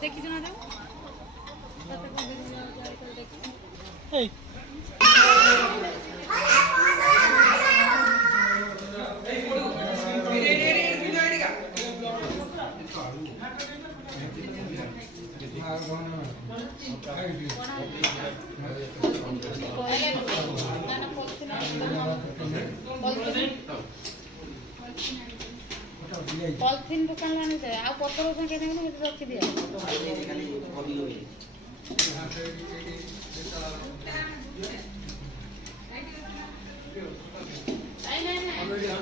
देखी ना पॉलिथिन दुकान लाने जाए आ पत्थर ओसन के देंगे ना रख दिया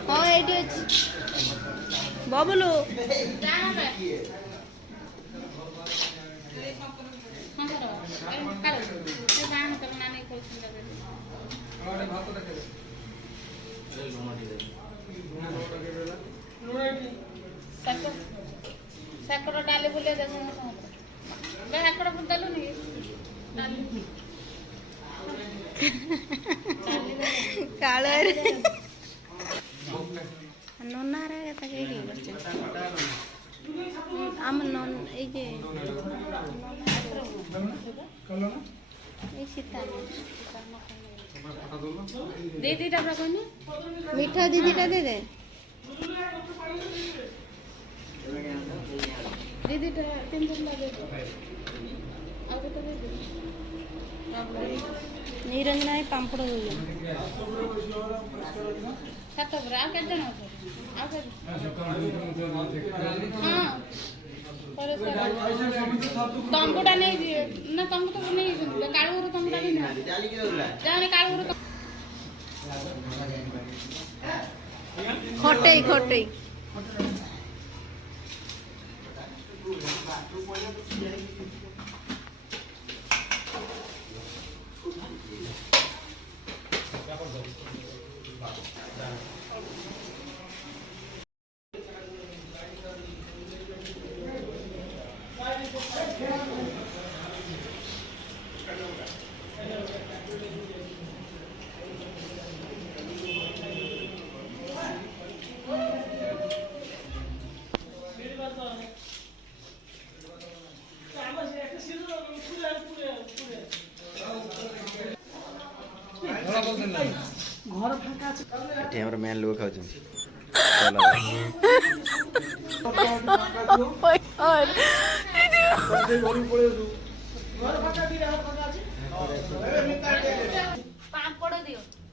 हां एटी बाबुलो सैकड़ों डाले बोले देखो मैं सैकड़ों बोल डालू नहीं काले नोना रहा था के आम नोन ए जे ए सीता दीदी टा कोनी मीठा दीदी टा दे दे दीदी टा तीन दिन लगे आगे तो दे दे निरंजना है पांपड़ हो गया सात बरा के जन हो आगे हां पर तंबुटा नहीं ना तंबु तो नहीं काळूर तंबुटा नहीं जाने काळूर खोटे खोटे घर मैन लोग खाऊ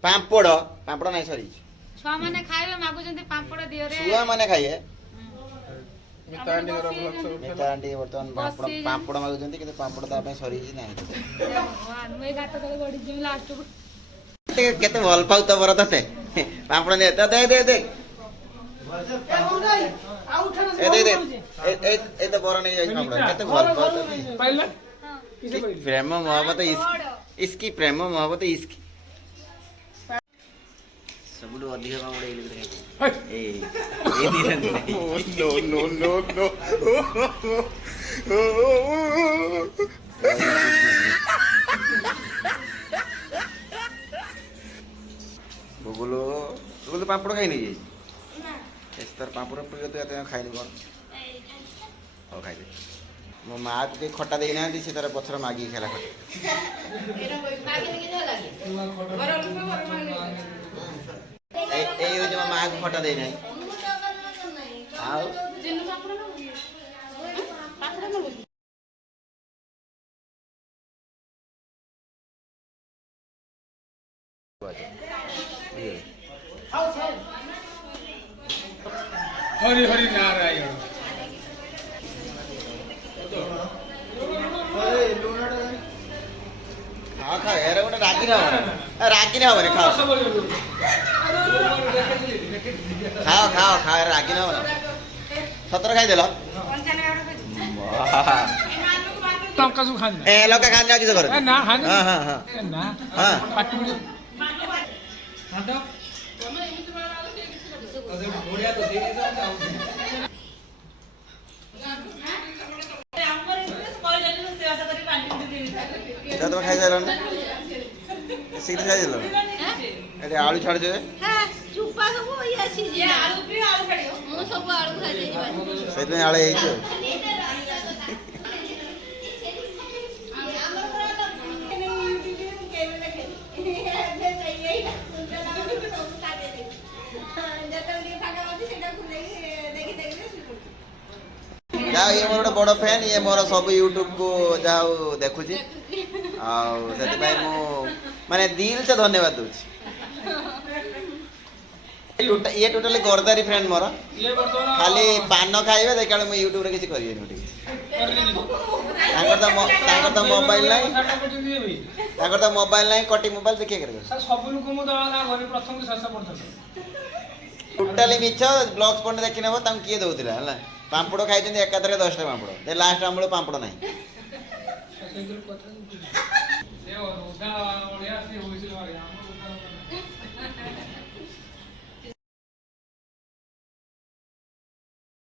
पापड़ पापड़ नहीं सरी छुआ माने खाइबे मागुचंती पापड़ दियो रे छुआ माने खाइए मिता आंटी बर्तमान पापड़ मागुचंती कि पापड़ ता पे सरी ही नहीं मैं घाट तले गडी जिम लास्ट को केते भल पाउ त बर तते पापड़ ने दे दे दे ए तो बर नहीं जाई पापड़ केते भल पाउ पहले प्रेम मोहब्बत इसकी प्रेम मोहब्बत इसकी सबुलो अधिक पापड़ ए नो नो नो नो गुगुलो गुगुलो पापड़ खाई नहीं जाई इस तरह पापड़ प्रिय तो खाई नहीं कौन और खाई दे मो माँ तो खटा दे ना से तार पथर मागी खेला खटा माँ को खटा दे ना हरि हरि नारायण हाँ खा यार गोटे रागी ना हमारे खाओ खाओ खाओ खाओ रागी ना सतर खाई देल टंका सब खा ए लका खान जा किस कर ना हां हां हां हां ना हां पाटी बढ़िया तो दे तो तुम खाई जालो ना सीधे खाई जालो ए आलू छाड़ दे हां ଚୁପା ସବୁ ଇଏ ସିଝି ଆଳୁ ପ୍ରିୟ ଆଳୁ ଛାଡ଼ିବ। ମୁଁ ସବୁ ଆଳୁ ଖାଇଦେବି ସେଇଥିପାଇଁ ଆଳେ ହେଇଛି ଆଉ। ଯାହା ଇଏ ମୋର ଗୋଟେ ବଡ଼ ଫ୍ୟାନ୍, ଇଏ ମୋର ସବୁ ୟୁଟ୍ୟୁବକୁ ଯାହା ହଉ ଦେଖୁଛି, ଆଉ ସେଥିପାଇଁ ମୁଁ ମାନେ ଦିଲ୍ ସେ ଧନ୍ୟବାଦ ଦଉଛି। ଇଏ ଟୋଟାଲି ଗର୍ଦାରୀ ଫ୍ରେଣ୍ଡ ମୋର, ଇଏ ବର୍ତ୍ତମାନ ଖାଲି ପାନ ଖାଇବେ ଦେଖିଲା ମୁଁ ୟୁଟ୍ୟୁବରେ କିଛି କରିବେନି ଟିକେ। ତାଙ୍କର ତ ମୋବାଇଲ ନାହିଁ, ତାଙ୍କର ତ ମୋବାଇଲ ନାହିଁ, କଟି ମୋବାଇଲ ଦେଖିବା କରିବେ। ସବୁ ଲୋକ ମୁଁ ଦବା ଘରେ ପ୍ରଥମରୁ ଶେଷ ପର୍ଯ୍ୟନ୍ତ ଟୋଟାଲି ମିଛ। ବ୍ଲଗ୍ ସ୍ପଟ୍ ଦେଖି ନେବ ତାଙ୍କୁ କିଏ ଦଉଥିଲା ହେଲା। ପାମ୍ପଡ଼ ଖାଇଛନ୍ତି ଏକାଥରେ 10ଟା ପାମ୍ପଡ଼, ଲାଷ୍ଟ ଆମଳ ପାମ୍ପଡ଼ ନାହିଁ। ସେ ଓଦା ଅଳିଆ ସେ ହୋଇছিল ଆମର